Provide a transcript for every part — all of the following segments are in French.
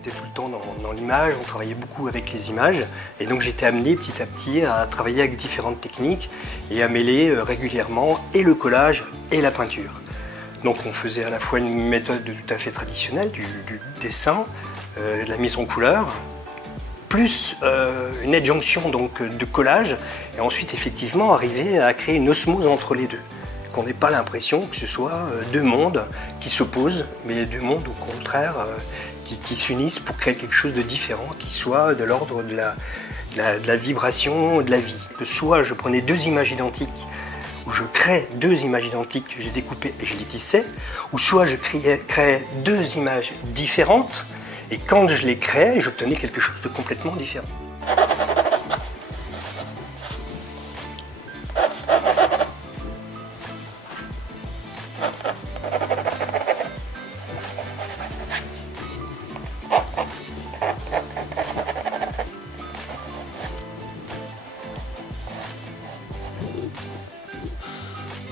était tout le temps dans l'image, on travaillait beaucoup avec les images. Et donc j'étais amené petit à petit à travailler avec différentes techniques et à mêler régulièrement et le collage et la peinture. Donc on faisait à la fois une méthode tout à fait traditionnelle, du dessin, de la mise en couleur, plus une adjonction donc, de collage, et ensuite effectivement arriver à créer une osmose entre les deux. Qu'on n'ait pas l'impression que ce soit deux mondes qui s'opposent, mais deux mondes au contraire qui s'unissent pour créer quelque chose de différent, qui soit de l'ordre de la vibration, de la vie. Que soit je prenais deux images identiques, où je crée deux images identiques que j'ai découpées et je les tissais, ou soit je créais deux images différentes, et quand je les créais, j'obtenais quelque chose de complètement différent.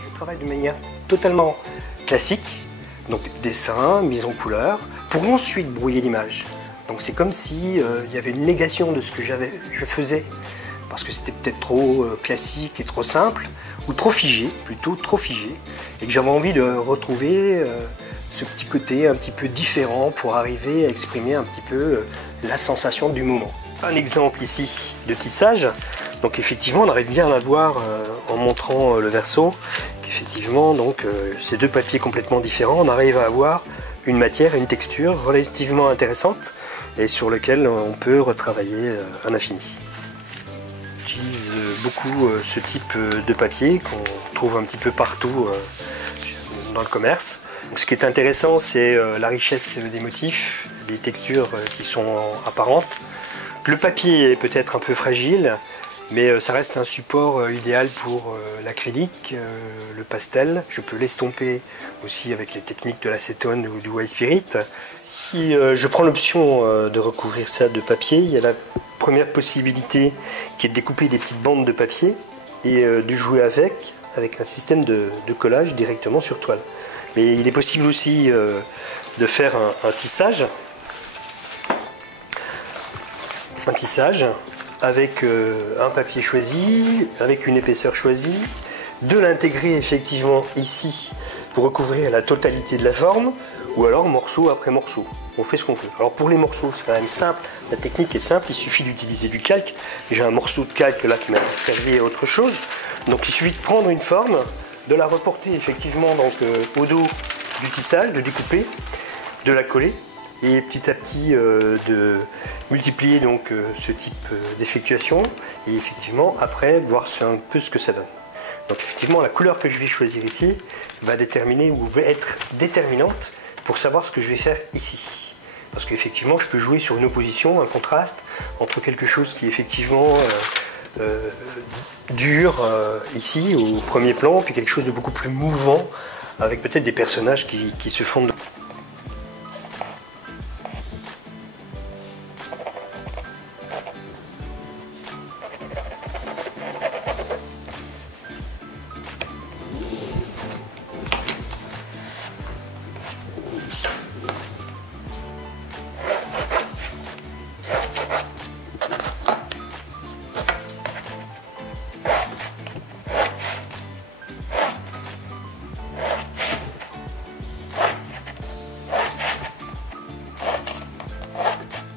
Je travaille de manière totalement classique, donc dessin, mise en couleur, pour ensuite brouiller l'image. Donc c'est comme si il y avait une négation de ce que je faisais, parce que c'était peut-être trop classique et trop simple, ou trop figé, plutôt trop figé, et que j'avais envie de retrouver ce petit côté un petit peu différent pour arriver à exprimer un petit peu la sensation du moment. Un exemple ici de tissage, donc effectivement on arrive bien à voir en montrant le verso, qu'effectivement donc ces deux papiers complètement différents, on arrive à avoir une matière et une texture relativement intéressante et sur lequel on peut retravailler à l'infini. J'utilise beaucoup ce type de papier qu'on trouve un petit peu partout dans le commerce. Donc, ce qui est intéressant, c'est la richesse des motifs, des textures qui sont apparentes. Le papier est peut-être un peu fragile, mais ça reste un support idéal pour l'acrylique, le pastel. Je peux l'estomper aussi avec les techniques de l'acétone ou du white spirit. Si je prends l'option de recouvrir ça de papier, il y a la première possibilité qui est de découper des petites bandes de papier et de jouer avec un système de collage directement sur toile. Mais il est possible aussi de faire un tissage. Un tissage avec un papier choisi, avec une épaisseur choisie, de l'intégrer effectivement ici pour recouvrir la totalité de la forme, ou alors morceau après morceau. On fait ce qu'on veut. Alors pour les morceaux, c'est quand même simple, la technique est simple, il suffit d'utiliser du calque. J'ai un morceau de calque là qui m'a servi à autre chose. Donc il suffit de prendre une forme, de la reporter effectivement donc, au dos du tissage, de découper, de la coller, et petit à petit de multiplier donc ce type d'effectuation et effectivement après voir un peu ce que ça donne. Donc effectivement la couleur que je vais choisir ici va déterminer ou va être déterminante pour savoir ce que je vais faire ici. Parce qu'effectivement je peux jouer sur une opposition, un contraste entre quelque chose qui est effectivement dur ici au premier plan, puis quelque chose de beaucoup plus mouvant avec peut-être des personnages qui se fondent.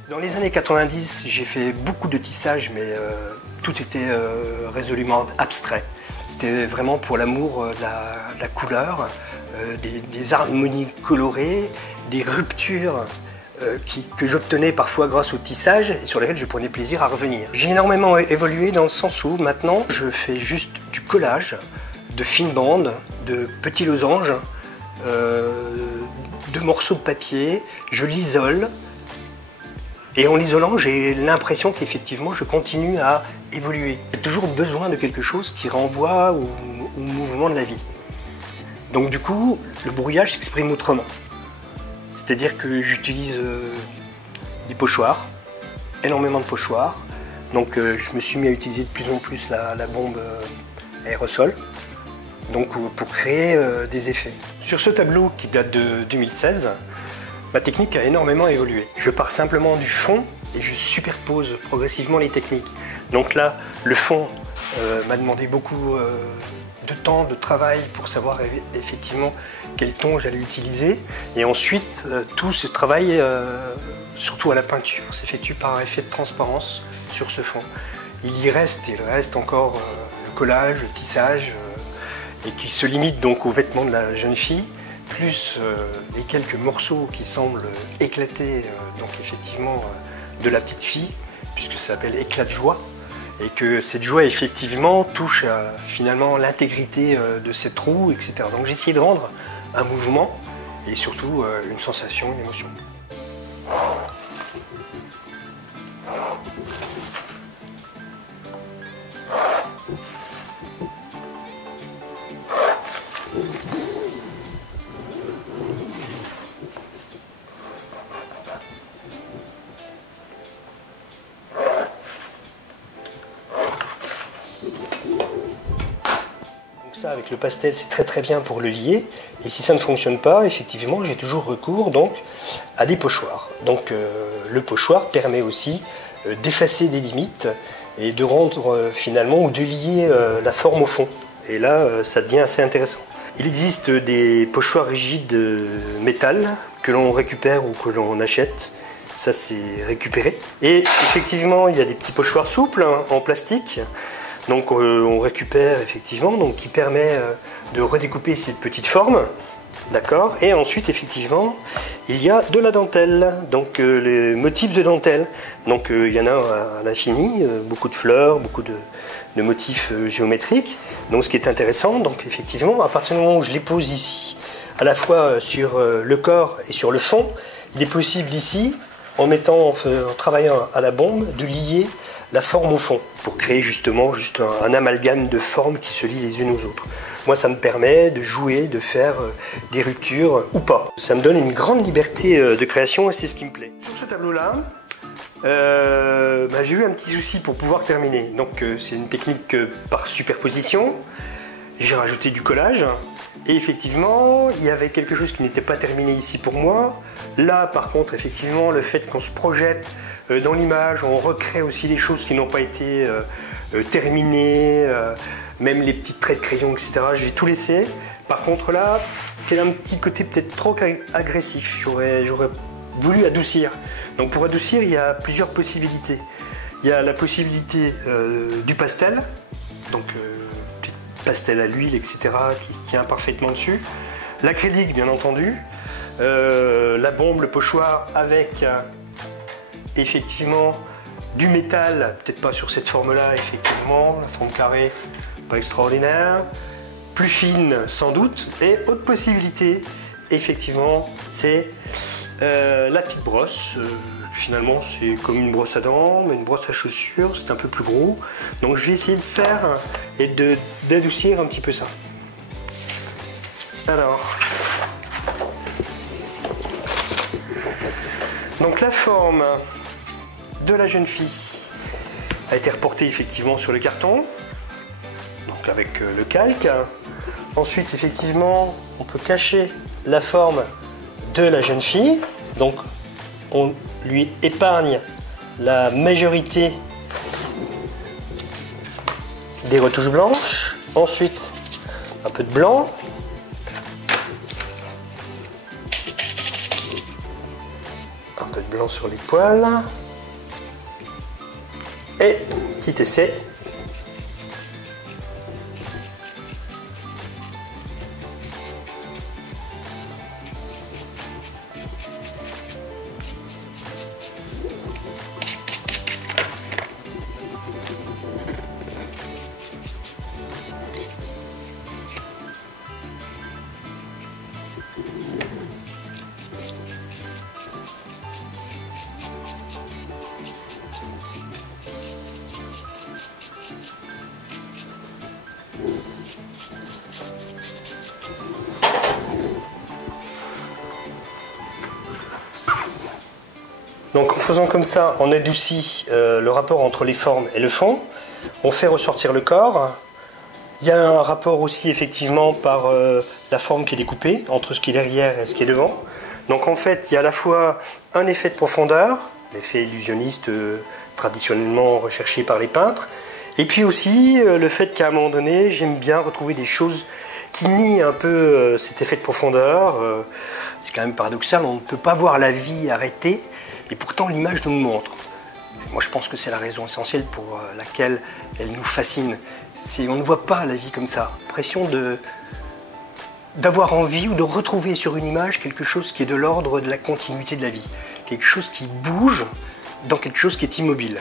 Dans les années 90, j'ai fait beaucoup de tissage, mais tout était résolument abstrait. C'était vraiment pour l'amour de la couleur, des harmonies colorées, des ruptures que j'obtenais parfois grâce au tissage et sur lesquelles je prenais plaisir à revenir. J'ai énormément évolué dans le sens où maintenant je fais juste du collage, de fines bandes, de petits losanges, de morceaux de papier, je l'isole. Et en l'isolant, j'ai l'impression qu'effectivement, je continue à évoluer. J'ai toujours besoin de quelque chose qui renvoie au mouvement de la vie. Donc du coup, le brouillage s'exprime autrement. C'est-à-dire que j'utilise des pochoirs, énormément de pochoirs. Donc je me suis mis à utiliser de plus en plus la bombe aérosol, donc pour créer des effets. Sur ce tableau qui date de 2016, Ma technique a énormément évolué. Je pars simplement du fond et je superpose progressivement les techniques. Donc là, le fond m'a demandé beaucoup de temps, de travail pour savoir effectivement quel ton j'allais utiliser. Et ensuite, tout ce travail, surtout à la peinture, s'effectue par effet de transparence sur ce fond. Il reste encore le collage, le tissage, et qui se limite donc aux vêtements de la jeune fille, plus les quelques morceaux qui semblent éclater donc effectivement de la petite fille, puisque ça s'appelle éclat de joie, et que cette joie effectivement touche à finalement l'intégrité de cette roue, etc. Donc j'ai essayé de rendre un mouvement et surtout une sensation, une émotion. Ça, avec le pastel, c'est très bien pour le lier. Et si ça ne fonctionne pas, effectivement, j'ai toujours recours donc à des pochoirs. Donc le pochoir permet aussi d'effacer des limites et de rendre finalement ou de lier la forme au fond. Et là, ça devient assez intéressant. Il existe des pochoirs rigides métal que l'on récupère ou que l'on achète. Ça, c'est récupéré. Et effectivement, il y a des petits pochoirs souples en plastique. Donc on récupère effectivement, donc qui permet de redécouper cette petite forme, d'accord. Et ensuite effectivement il y a de la dentelle, donc les motifs de dentelle. Donc il y en a à l'infini, beaucoup de fleurs, beaucoup de motifs géométriques. Donc ce qui est intéressant, donc effectivement à partir du moment où je les pose ici, à la fois sur le corps et sur le fond, il est possible ici, en travaillant à la bombe, de lier la forme au fond, pour créer justement un amalgame de formes qui se lient les unes aux autres. Moi, ça me permet de jouer, de faire des ruptures ou pas. Ça me donne une grande liberté de création et c'est ce qui me plaît. Sur ce tableau-là, j'ai eu un petit souci pour pouvoir terminer. Donc c'est une technique par superposition. J'ai rajouté du collage. Et effectivement, il y avait quelque chose qui n'était pas terminé ici pour moi. Là, par contre, effectivement, le fait qu'on se projette dans l'image, on recrée aussi les choses qui n'ont pas été terminées, même les petits traits de crayon, etc. Je vais tout laisser. Par contre, là, il y a un petit côté peut-être trop agressif. J'aurais voulu adoucir. Donc pour adoucir, il y a plusieurs possibilités. Il y a la possibilité du pastel, donc pastel à l'huile, etc., qui se tient parfaitement dessus. L'acrylique, bien entendu. La bombe, le pochoir avec effectivement du métal, peut-être pas sur cette forme-là, effectivement, la forme carrée, pas extraordinaire. Plus fine, sans doute. Et autre possibilité, effectivement, c'est la petite brosse. Finalement, c'est comme une brosse à dents, mais une brosse à chaussures, c'est un peu plus gros. Donc je vais essayer de faire et d'adoucir un petit peu ça. Alors, donc la forme de la jeune fille a été reportée effectivement sur le carton, donc avec le calque. Ensuite, effectivement, on peut cacher la forme de la jeune fille, donc on lui épargne la majorité des retouches blanches. Ensuite, un peu de blanc. Un peu de blanc sur les poils. Et petit essai. Donc en faisant comme ça, on adoucit le rapport entre les formes et le fond. On fait ressortir le corps. Il y a un rapport aussi effectivement par la forme qui est découpée entre ce qui est derrière et ce qui est devant. Donc en fait, il y a à la fois un effet de profondeur, l'effet illusionniste traditionnellement recherché par les peintres, et puis aussi le fait qu'à un moment donné, j'aime bien retrouver des choses qui nient un peu cet effet de profondeur. C'est quand même paradoxal, on ne peut pas voir la vie arrêtée, et pourtant l'image nous le montre. Et moi je pense que c'est la raison essentielle pour laquelle elle nous fascine. On ne voit pas la vie comme ça. L'impression d'avoir envie ou de retrouver sur une image quelque chose qui est de l'ordre de la continuité de la vie. Quelque chose qui bouge dans quelque chose qui est immobile.